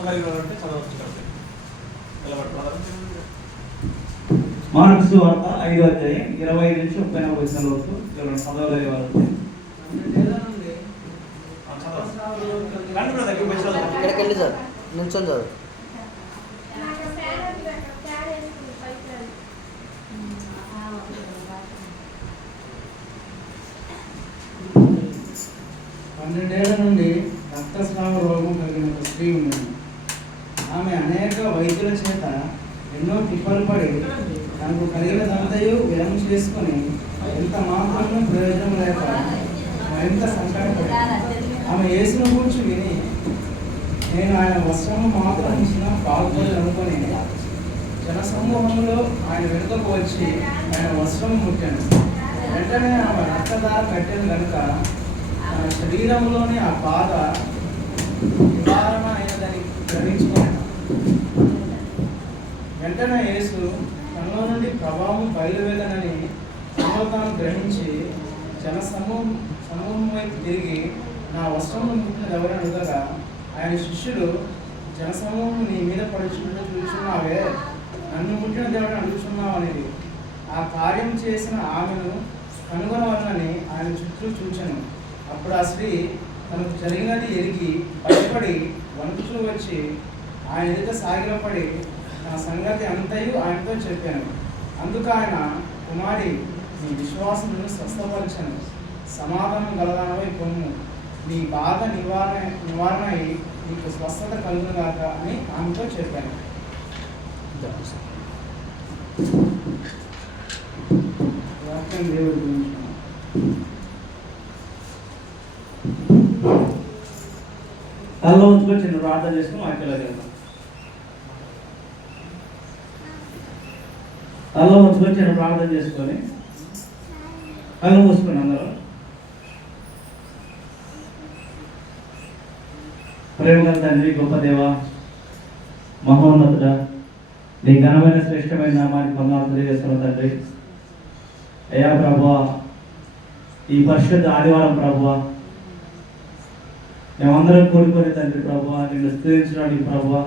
చదవగలిగినటువంటి చదవచ్చు కాబట్టి మార్కు సువార్త 5వ అధ్యాయం 25 నుంచి 34 వచనాల వరకు ఎవరైనా చదవలేని వారు ఇక్కడికి వెళ్ళి సార్ నిల్చొని చదువు. పన్నెండేళ్ల నుండి రక్తస్రావ రోగం కలిగిన ఒక స్త్రీ ఉన్నది. ఆమె అనేక వైద్యుల చేత ఎన్నో తిప్పలు పడి తనకు కలిగినదంతయు వ్యయం చేసుకొని ఎంత మాత్రము ప్రయోజనం లేక మరింత సంకటపడి ఆమె యేసును గురించి విని నేను ఆయన వస్త్రము మాత్రం ఇచ్చిన పాల్గొని అనుకొని జనసమూహంలో ఆయన వెనుకకు వచ్చి ఆయన వస్త్రము ముట్టాను. వెంటనే ఆమె రక్తధార కట్టిన కనుక తన శరీరంలోని ఆ బాధ నివారణ అయినదని గ్రహించుకున్నాను. వెంటనే యేసు తనలో నుండి ప్రభావం బయలువెళ్ళనని తనలో తాను గ్రహించి సమూహం వైపు తిరిగి నా వస్త్రము ముట్టినది ఎవరని అడుగగా ఆయన శిష్యుడు జనసమూహం నీ మీద పడుచున్నట్టు చూస్తున్నావే, నన్ను ముట్టినది ఎవరని అడుగుతున్నావు అనేది. ఆ కార్యం చేసిన ఆమెను కనుగొనవలనని ఆయన చుట్టూ చూచాను. అప్పుడు ఆ స్త్రీ తనకు జరిగినది ఎరిగి భయపడి వణుకుచూ వచ్చి ఆయన ఎదుట సాగిలపడి నా సంగతి అంతయు ఆయనతో చెప్పాను. అందుకు ఆయన, కుమారి, నీ విశ్వాసమును స్వస్థపరచను, సమాధానం గలదానమై పొమ్ము, నీ బాధ నివారణ అయి నీకు స్వస్థత కలుగునుగాక అని ఆమెతో చెప్పాను. వాక్యం దేవుడి గురించి కళ్ళ ఉంచుకొని చిన్న ప్రార్థన చేసుకుని వాక్యాలకు వెళ్తాం. కళ్ళ ఉంచుకొని చిన్న ప్రార్థన చేసుకొని కళ్ళు మూసుకొని అందరూ ప్రేమగల తండ్రి, గొప్ప దేవ, మహోన్నతుడ, నీ ఘనమైన శ్రేష్టమైన నామానికి వందనాలు తెలియజేస్తున్నాం తండ్రి. అయ్యా ప్రభువా, ఈ పరిశుద్ధ ఆదివారం ప్రభువా మేమందరం కూడుకొని తండ్రి ప్రభువా నిన్ను స్తుతించడానికి ప్రభువా,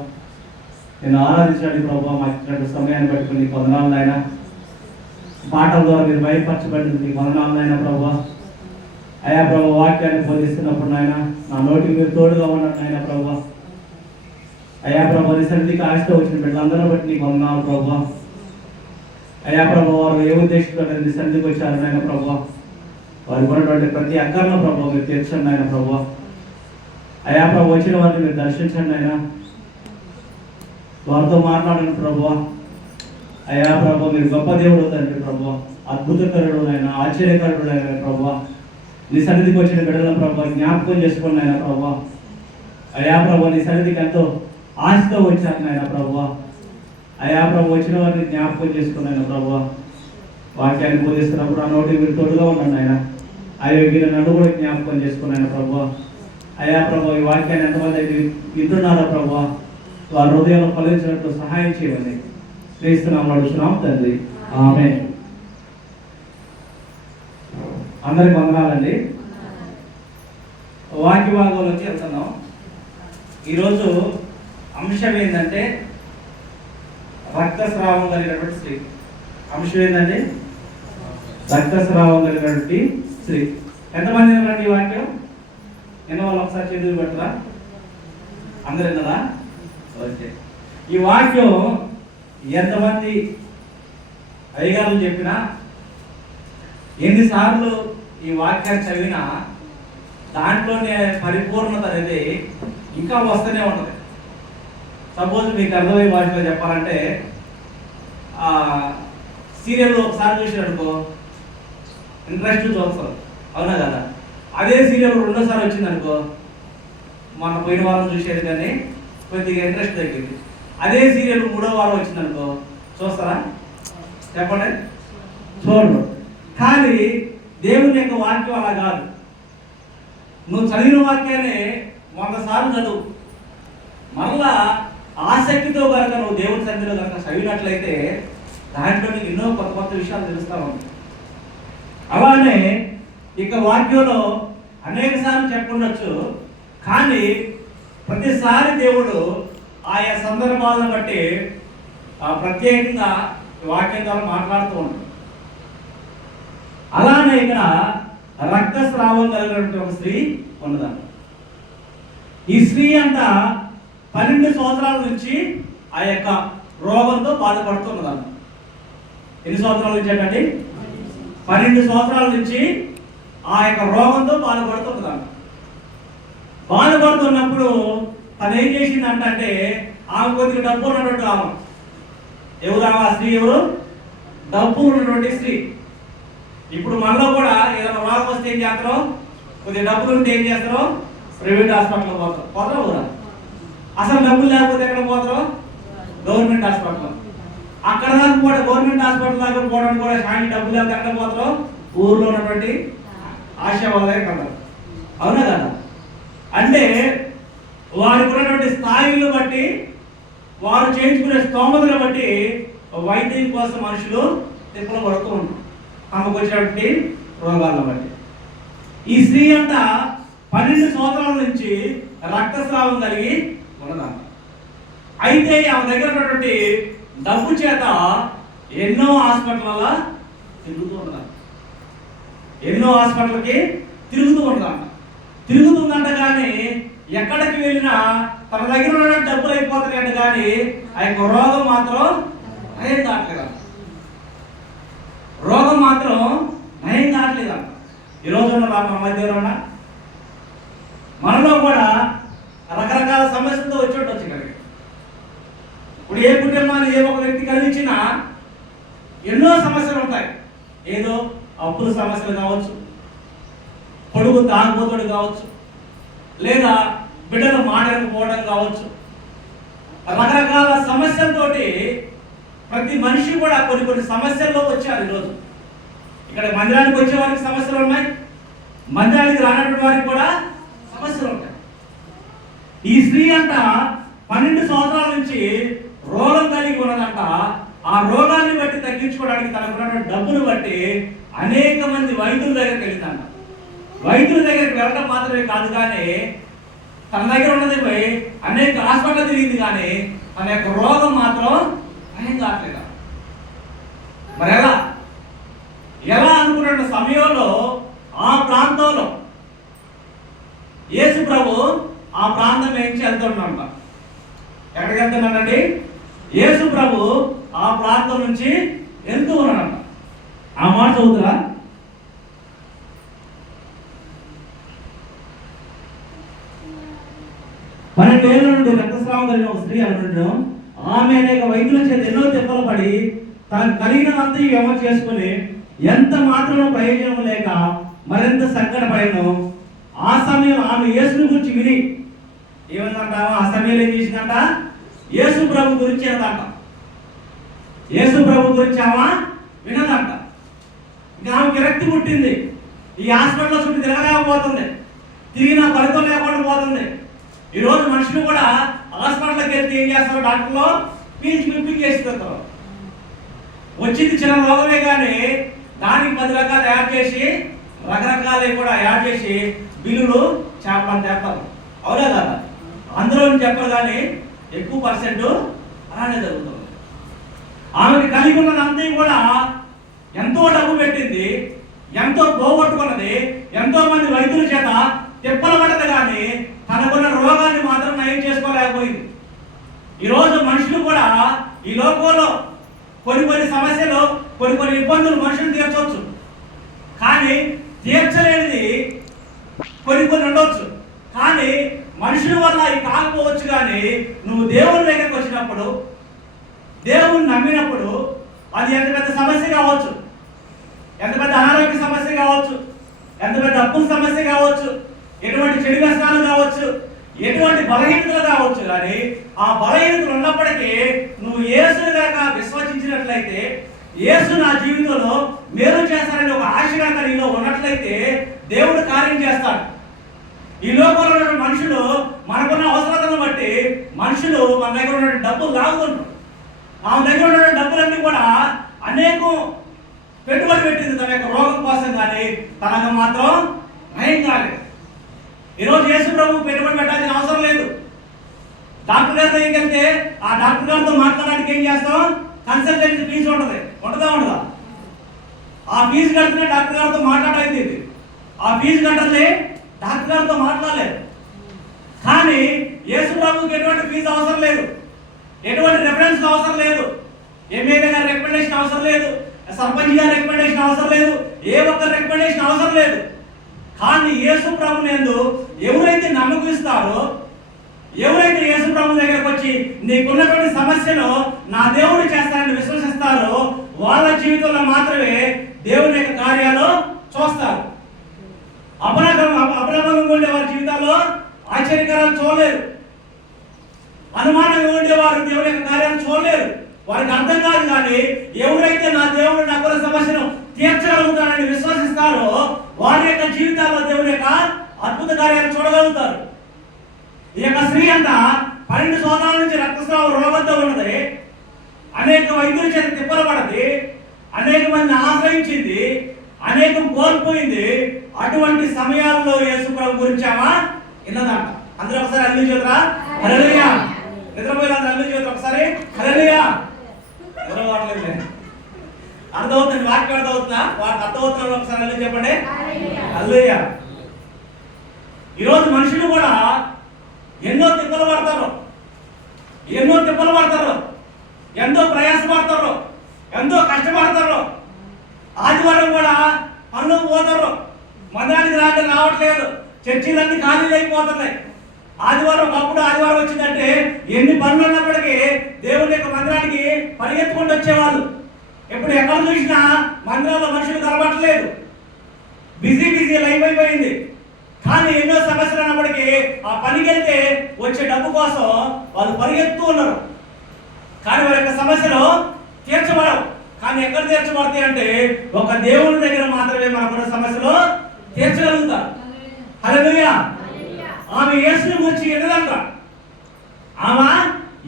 నేను ఆరాధించడానికి ప్రభువా మాకు ఇచ్చినట్టు సమయాన్ని బట్టుకుని నీకు వందనాలు నాయన. పాటల ద్వారా మీరు బయటపరచబడింది నీకు వందనాలు నాయన ప్రభువా. అయ్యా ప్రభు, వాక్యాన్ని బోధిస్తున్నప్పుడు నాయన నా నోటికి మీరు తోడుగా ఉన్నాడు నాయన ప్రభువా. అయ్యా ప్రభు, నీ సన్నిధికి ఆశతో వచ్చిన బిడ్డలందరూ బట్టి నీకు వందనాలు ప్రభువా. అయ్యా ప్రభు, వారు ఏ ఉద్దేశంతో నీ సన్నిధికి వచ్చారు నాయన ప్రభువా, వారికి ఉన్నటువంటి ప్రతి అక్కర్లో ప్రభు మీరు తీర్చండి నాయన ప్రభువా. అయ్యా ప్రభు, వచ్చిన వారిని మీరు దర్శించండి అయినా, వారితో మాట్లాడండి ప్రభువా. అయ్యా ప్రభు, మీరు గొప్ప దేవుడు తండ్రి ప్రభువా, అద్భుతకరుడు అయినా, ఆశ్చర్యకరుడు అయినా ప్రభువా. నీ సన్నిధికి వచ్చిన బిడ్డలను ప్రభు జ్ఞాపకం చేసుకోండి ఆయన ప్రభువా. అయ్యా ప్రభు, నీ సన్నిధికి ఎంతో ఆశతో వచ్చాను నాయన ప్రభువా. అయ్యా ప్రభు, వచ్చిన వారిని జ్ఞాపకం చేసుకుని ఆయన ప్రభువా. వాక్యాన్ని బోధిస్తున్నప్పుడు ఆ నోటి మీరు తోడుగా ఉండండి ఆయన. అయోగ్యుల నన్ను కూడా జ్ఞాపకం చేసుకుని ఆయన ప్రభువా. అయ్యా ప్రభు, ఈ వాక్యాన్ని ఎంతమంది వింటున్నారో ప్రభువా, వారి హృదయంలో ఫలించినట్లు సహాయం చేయమని క్రీస్తునామములో అడుగుతున్నాం తండ్రి, ఆమేన్. అందరికి వందనాలండి. వాక్య భాగంలోకి వెళ్తున్నాం. ఈరోజు అంశం ఏంటంటే రక్తస్రావం కలిగినటువంటి స్త్రీ. అంశం ఏంటంటే రక్తస్రావం కలిగినటువంటి స్త్రీ. ఎంతమంది విన్నారండి ఈ వాక్యం? నిన్న వాళ్ళు ఒకసారి చేతులు పెట్టరా? అందరు విన్నారా? ఓకే. ఈ వాక్యం ఎంతమంది అయ్యగారులు చెప్పినా, ఎన్నిసార్లు ఈ వాక్యాన్ని చదివినా దాంట్లోనే పరిపూర్ణత అనేది ఇంకా వస్తూనే ఉంటుంది. సపోజ్ మీకు అర్థమయ్యే భాషలో చెప్పాలంటే, సీరియల్ ఒకసారి చూసినట్టుకో ఇంట్రెస్ట్ చూస్తారు, అవునా కదా? అదే సీరియల్ రెండోసారి వచ్చింది అనుకో, మన పోయిన వారం చూసేది కానీ కొద్దిగా ఇంట్రెస్ట్ తగ్గింది. అదే సీరియల్ 3వ వారం వచ్చింది అనుకో, చూస్తారా? చెప్పండి, చూడరు. కానీ దేవుని యొక్క వాక్యం అలా కాదు. నువ్వు చదివిన వాక్యాన్ని 100 సార్లు చదువు, మరలా ఆసక్తితో కనుక నువ్వు దేవుని సన్నిధిలో కనుక చదివినట్లయితే దాంట్లో నీకు ఎన్నో కొత్త కొత్త విషయాలు తెలుస్తా ఉంటాయి. అలానే ఇక వాక్యంలో అనేక సార్లు చెప్పుండొచ్చు, కానీ ప్రతిసారి దేవుడు ఆయా సందర్భాలను బట్టి ప్రత్యేకంగా వాక్యం ద్వారా మాట్లాడుతూ ఉంటాం. అలానే ఇక్కడ రక్తస్రావం కలిగినటువంటి ఒక స్త్రీ ఉన్నదాన్ని. ఈ స్త్రీ అంట 12 సంవత్సరాల నుంచి ఆ యొక్క రోగంతో బాధపడుతున్నదాన్ని. ఎన్ని సంవత్సరాల నుంచి అంటే 12 సంవత్సరాల నుంచి ఆ యొక్క రోగంతో బాధపడుతున్నదాన్ని. బాధపడుతున్నప్పుడు తను ఏం చేసిందంటే ఆమె కొద్దిగా డబ్బు ఉన్నటువంటి ఆమె. ఎవరు ఆ స్త్రీ? ఎవరు? డబ్బు ఉన్నటువంటి స్త్రీ. ఇప్పుడు మనలో కూడా ఏదైనా రోగం వస్తే ఏం చేస్తారో, కొద్దిగా డబ్బులు ఉంటే ఏం చేస్తారో, ప్రైవేట్ హాస్పిటల్కి పోతారో ఊరా. అసలు డబ్బులు లేకపోతే ఎక్కడ పోతారో? Government hospital. అక్కడ దాకా కూడా గవర్నమెంట్ హాస్పిటల్ దాకా పోవడానికి కూడా సాయంత్రం డబ్బులు లేకపోతే ఎక్కడ పోతారో? ఊర్లో ఉన్నటువంటి ఆశా వాళ్ళ దగ్గర కలరు. అవునా కదా? అంటే వారికి ఉన్నటువంటి స్థాయిలను బట్టి, వారు చేయించుకునే స్తోమతను బట్టి వైద్యం కోసం మనుషులు తిప్పలు పడుతూ ఉంటారు, తమకు వచ్చినటువంటి రోగాలను బట్టి. ఈ స్త్రీ అంట 12 సంవత్సరాల నుంచి రక్తస్రావం కలిగి ఉన్నదంట. అయితే ఆమె దగ్గర ఉన్నటువంటి డబ్బు చేత ఎన్నో హాస్పిటల్ తిరుగుతూ ఉన్నదంట. ఎన్నో హాస్పిటల్కి తిరుగుతూ ఉన్నదంట. తిరుగుతుందంట కానీ ఎక్కడికి వెళ్ళినా తన దగ్గర ఉన్న డబ్బులు అయిపోతాయంట కానీ ఆ యొక్క రోగం మాత్రం నయం కావట్లేదంట. రోగం మాత్రం నయం కావట్లేదంట. ఈరోజు ఉన్న మన మధ్య మనలో కూడా రకరకాల సమస్యలతో వచ్చి ఇక్కడికి. ఇప్పుడు ఏ కుటుంబాన్ని ఏ ఒక వ్యక్తి కలిగించినా ఎన్నో సమస్యలు ఉంటాయి. ఏదో అప్పుల సమస్యలు కావచ్చు, పొడుగు తాగుబోతుడు కావచ్చు, లేదా బిడ్డలు మాట్లాడకపోవడం కావచ్చు. రకరకాల సమస్యలతోటి ప్రతి మనిషి కూడా కొన్ని సమస్యల్లో వచ్చారు. ఈరోజు ఇక్కడ మందిరానికి వచ్చే వారికి సమస్యలు ఉన్నాయి, మందిరానికి రానటువంటి వారికి కూడా సమస్యలు ఉంటాయి. ఈ స్త్రీ అంట 12 సంవత్సరాల నుంచి రోగం కలిగి ఉన్నదంట. ఆ రోగాన్ని బట్టి తగ్గించుకోవడానికి తనకున్నటువంటి డబ్బును బట్టి అనేక మంది వైద్యుల దగ్గరికి వెళ్ళిందంట. వైద్యుల దగ్గరికి వెళ్ళడం మాత్రమే కాదు కానీ తన దగ్గర ఉన్నది పోయి అనేక హాస్పిటల్ తిరిగింది కానీ తన యొక్క రోగం మాత్రం నయం కావట్లేదు. మరి ఎలా అనుకున్న సమయంలో ఆ ప్రాంతంలో యేసు ప్రభు ఆ ప్రాంతం నుంచి వెళ్తున్నాడంట. ఎక్కడికి వెళ్తున్నాడండి? యేసు ప్రభు ఆ ప్రాంతం నుంచి వెళ్తూ ఉన్నాడంట. ఆ మాట చదువుతురా? పన్నెండేళ్ల నుండి రక్తస్రావం కలిగిన ఒక స్త్రీ అనుకుంటున్నాం. ఆమె అనేక వైద్యుల చేత ఎన్నో తిప్పలు పడి తనకు కలిగినంత వ్యవహారం చేసుకుని ఎంత మాత్రం ప్రయోజనం లేక మరింత సంకటపడినో. ఆ సమయంలో ఆమె యేసుని గురించి విని ఏమందంట? ఆ సమయంలో ఏం చేసిందంట? యేసు ప్రభు గురించి అదంట. యేసు ప్రభు గురించి ఆమె వినదంట. ఇంకా ఆమెకి విరక్తి పుట్టింది. ఈ హాస్పిటల్లో చుట్టూ తిరగలేకపోతుంది, తిరిగిన ఫలితం లేకుండా పోతుంది. ఈరోజు మనుషులు కూడా హాస్పిటల్కి వెళ్తే ఏం చేస్తారు? డాక్టర్లో పిలిచి చేస్తారు. వచ్చింది చిన్న రోగమే కానీ దానికి 10 రకాలు యాడ్ చేసి రకరకాలు కూడా యాడ్ చేసి బిల్లులు చేపలని చేస్తారు. అవునా కదా? అందులో చెప్పరు కానీ ఎక్కువ పర్సెంట్ అలానే జరుగుతుంది. ఆమెకి కలిగి ఉన్నదంతా కూడా ఎంతో డబ్బు పెట్టింది, ఎంతో పోగొట్టుకున్నది, ఎంతో మంది వైద్యుల చేత తిప్పలు పడదు కానీ తనకున్న రోగాన్ని మాత్రం నయం చేసుకోలేకపోయింది. ఈరోజు మనుషులు కూడా ఈ లోకంలో కొన్ని సమస్యలు, కొన్ని ఇబ్బందులు మనుషులు తీర్చవచ్చు, కానీ తీర్చలేనిది కొన్ని ఉండవచ్చు. కానీ మనుషుల వల్ల ఇది కాకపోవచ్చు. కానీ నువ్వు దేవుని దగ్గరికి వచ్చినప్పుడు, దేవుని నమ్మినప్పుడు అది ఎంత పెద్ద సమస్య కావచ్చు, ఎంత పెద్ద అనారోగ్య సమస్య కావచ్చు, ఎంత పెద్ద అప్పుల సమస్య కావచ్చు, ఎటువంటి చెడు వ్యసనాలు కావచ్చు, ఎటువంటి బలహీనతలు కావచ్చు. కానీ ఆ బలహీనతలు ఉన్నప్పటికీ నువ్వు యేసుని కనుక విశ్వసించినట్లయితే, యేసు నా జీవితంలో మేలు చేస్తారని ఒక ఆశ కనుక నీలో ఉన్నట్లయితే దేవుడు కార్యం చేస్తాడు. ఈ లోకంలో ఉన్న మనుషులు మనకున్న అవసరాలను బట్టి మనుషులు మన దగ్గర ఉన్న డబ్బులు లాగుతుంటారు. ఆమె దగ్గర ఉన్న డబ్బులన్నీ కూడా అనేకం పెట్టుబడి పెట్టింది తన యొక్క రోగం కోసం, కానీ తనకు మాత్రం నయం కాలేదు. ఈరోజు యేసు ప్రభు పెట్టుబడి పెట్టాల్సిన అవసరం లేదు. డాక్టర్ గారి దగ్గరికి వెళ్తే ఆ డాక్టర్ గారితో మాట్లాడడానికి ఏం చేస్తాం? కన్సల్టెన్సీ ఫీజు ఉంటుంది, ఉంటుందా ఉండదా? ఆ ఫీజు కడితే డాక్టర్ గారితో మాట్లాడైంది. ఆ ఫీజు కట్టలే డాక్టర్ గారితో మాట్లాడలేదు. కానీ యేసు ప్రభువుకి ఎటువంటి ఫీజు అవసరం లేదు, ఎటువంటి రెఫరెన్స్ అవసరం లేదు, ఎమ్మెల్యే గారి రికమెండేషన్ అవసరం లేదు, సర్పంచ్ గారి రికమెండేషన్ అవసరం లేదు, ఏ ఒక్క రికమెండేషన్ అవసరం లేదు. కానీ యేసు ప్రభు నందు ఎవరైతే నమ్మకిస్తారో, ఎవరైతే యేసు ప్రభు దగ్గరకు వచ్చి నీకున్నటువంటి సమస్యను నా దేవుడు చేస్తానని విశ్వసిస్తారో వాళ్ళ జీవితంలో మాత్రమే దేవుని యొక్క కార్యాలు చూస్తారు. అపనమ్మకంగా ఉండే వారి జీవితాల్లో ఆశ్చర్యకరాలు చూడలేరు, అనుమానంగా ఉండేవారు దేవుని యొక్క కార్యాలు చూడలేరు. వారికి అర్థం కాదు. కానీ ఎవరైతే నా దేవుడు నా కొర సమస్యను తీర్చగలుగుతాడని విశ్వసిస్తారో వారి యొక్క జీవితాల్లో దేవుని యొక్క అద్భుత కార్యాలు చూడగలుగుతారు. ఈ యొక్క స్త్రీ అంట 12 సంవత్సరాల నుంచి రక్తస్రావ రోగంతో ఉన్నది, అనేక వైద్యుల చేత తిప్పలపడది, అనేక మంది ఆశ్రయించింది, అనేకం కోల్పోయింది. అటువంటి సమయాల్లో యేసు ప్రభు గురించి ఆమె విన్నదంట. అందరూ ఒకసారి అల్లు చేతురా హల్లెలూయా. నిద్రపోయిన అల్లు చేతురు ఒకసారి హల్లెలూయా. ఎవరో వాడలేదు, అర్థమవుతుంది, వాక్యం అర్థమవుతుందా? వాటికి అర్థమవుతున్నారు, ఒకసారి అల్లు చెప్పండి హల్లెలూయా. ఈరోజు మనుషులు కూడా ఎన్నో తిప్పలు పడతారు, ఎంతో ప్రయాసపడతారు, ఎంతో కష్టపడతారు. ఆదివారం కూడా పనులకు పోతారు, మందిరానికి రావట్లేదు, చర్చిలన్నీ ఖాళీలు అయిపోతున్నాయి. ఒకప్పుడు ఆదివారం వచ్చిందంటే ఎన్ని పనులు ఉన్నప్పటికీ దేవుని యొక్క మందిరానికి పరిగెత్తుకుంటూ వచ్చేవాళ్ళు. ఇప్పుడు ఎక్కడ చూసినా మందిరాల్లో మనుషులు కనబడట్లేదు, బిజీ లైఫ్ అయిపోయింది. కానీ ఎన్నో సమస్యలు ఉన్నప్పటికీ ఆ పనికి వెళ్తే వచ్చే డబ్బు కోసం వాళ్ళు పరిగెత్తూ ఉన్నారు. కానీ వారి యొక్క సమస్యలు తీర్చబడవు. కానీ ఎక్కడ తీర్చబడతాయి అంటే ఒక దేవుని దగ్గర మాత్రమే మనకున్న సమస్యలు తీర్చగలుగుతారు. హల్లెలూయా. ఆమె యేసుని గురించి విన్నదంట. ఆమె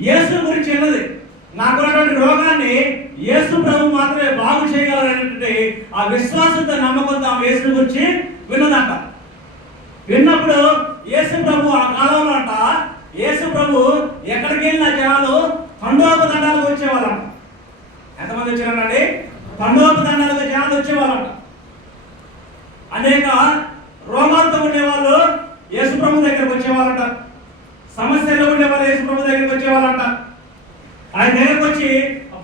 యేసుని గురించి విన్నది. నాకున్నటువంటి రోగాన్ని యేసు ప్రభు మాత్రమే బాగు చేయగలరనేటువంటి ఆ విశ్వాసంతో నమ్మకంతో ఆమె యేసుని గురించి విన్నదంట. విన్నప్పుడు యేసు ప్రభు ఆ కాలంలో అంట, యేసు ప్రభు ఎక్కడికి వెళ్ళిన జనాలు తండోపదండాలకు వచ్చేవాళ్ళంట. ఎంతమంది వచ్చారండి? తండోపదండాలకు జనాలు వచ్చేవాళ్ళంట. అనేక రోగాలతో ఉండేవాళ్ళు యేసు ప్రభు దగ్గరకు వచ్చేవాళ్ళంట, సమస్యల్లో ఉండేవాళ్ళు యేసు ప్రభు దగ్గరికి వచ్చేవాళ్ళంట. ఆయన దగ్గరకు వచ్చి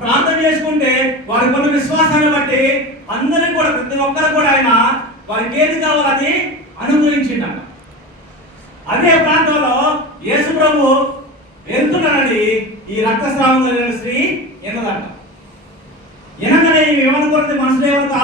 ప్రార్థన చేసుకుంటే వారికి ఉన్న విశ్వాసాన్ని బట్టి అందరికీ కూడా, ప్రతి ఒక్కరు కూడా ఆయన వారికి ఏది కావాలో అది అనుగ్రహించిందంట. అదే ప్రాంతంలో యేసు ప్రభు వెళ్తున్నాడని ఈ రక్తస్రావం కలిగిన స్త్రీ విన్నదంట. వినగానే ఏమనుకుంటుంది మనసులో ఏమనుకో